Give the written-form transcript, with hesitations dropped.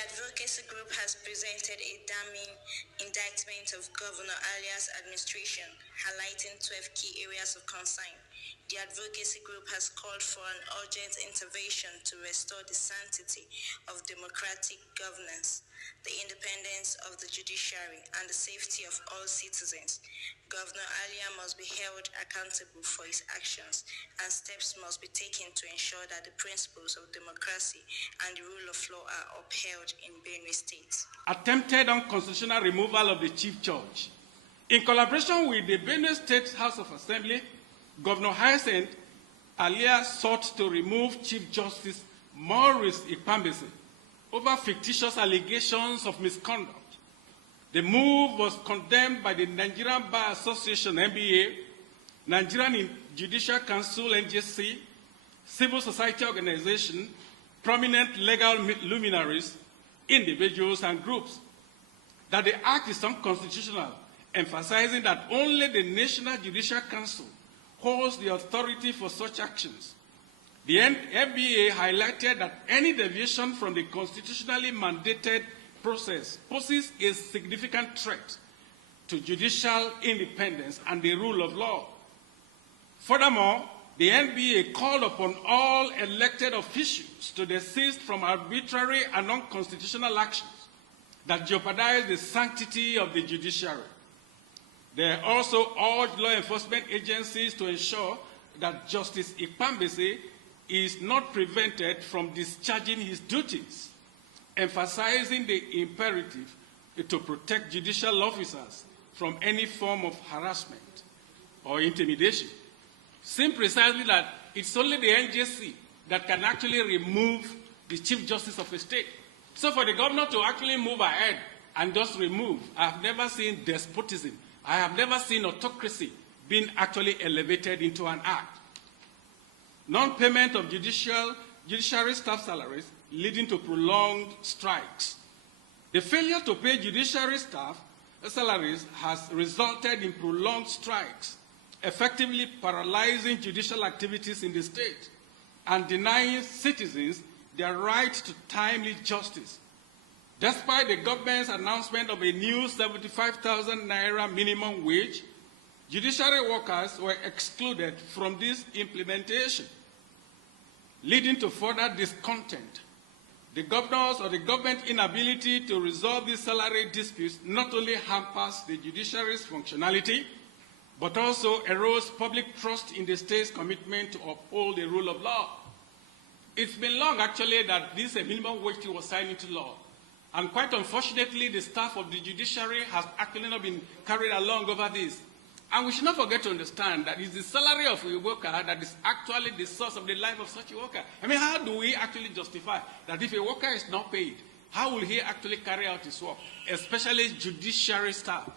advocacy group has presented a damning indictment of Governor Alia's administration, highlighting 12 key areas of concern. The advocacy group has called for an urgent intervention to restore the sanctity of democratic governance, the independence of the judiciary, and the safety of all citizens. Governor Alia must be held accountable for his actions, and steps must be taken to ensure that the principles of democracy and the rule of law are upheld in Benue State. Attempted unconstitutional removal of the Chief Judge. In collaboration with the Benue State House of Assembly, Governor Hyacinth Alia sought to remove Chief Justice Maurice Ikpambese over fictitious allegations of misconduct. The move was condemned by the Nigerian Bar Association, NBA, Nigerian Judicial Council, NJC, civil society organizations, prominent legal luminaries, individuals, and groups, that the act is unconstitutional, emphasizing that only the National Judicial Council holds the authority for such actions. The NBA highlighted that any deviation from the constitutionally mandated process poses a significant threat to judicial independence and the rule of law. Furthermore, the NBA called upon all elected officials to desist from arbitrary and unconstitutional actions that jeopardize the sanctity of the judiciary. They also urged law enforcement agencies to ensure that Justice Ikpambese is not prevented from discharging his duties, emphasizing the imperative to protect judicial officers from any form of harassment or intimidation. Seeing precisely that it's only the NJC that can actually remove the Chief Justice of a state. So for the governor to actually move ahead and just remove, I've never seen despotism. I have never seen autocracy being actually elevated into an act. Non-payment of judiciary staff salaries leading to prolonged strikes. The failure to pay judiciary staff salaries has resulted in prolonged strikes, effectively paralyzing judicial activities in the state and denying citizens their right to timely justice. Despite the government's announcement of a new 75,000 naira minimum wage, judiciary workers were excluded from this implementation, leading to further discontent. The governor's or the government's inability to resolve these salary disputes not only hampers the judiciary's functionality, but also erodes public trust in the state's commitment to uphold the rule of law. It's been long, actually, that this minimum wage was signed into law. And quite unfortunately, the staff of the judiciary has actually not been carried along over this. And we should not forget to understand that it's the salary of a worker that is actually the source of the life of such a worker. I mean, how do we actually justify that if a worker is not paid, how will he actually carry out his work, especially judiciary staff?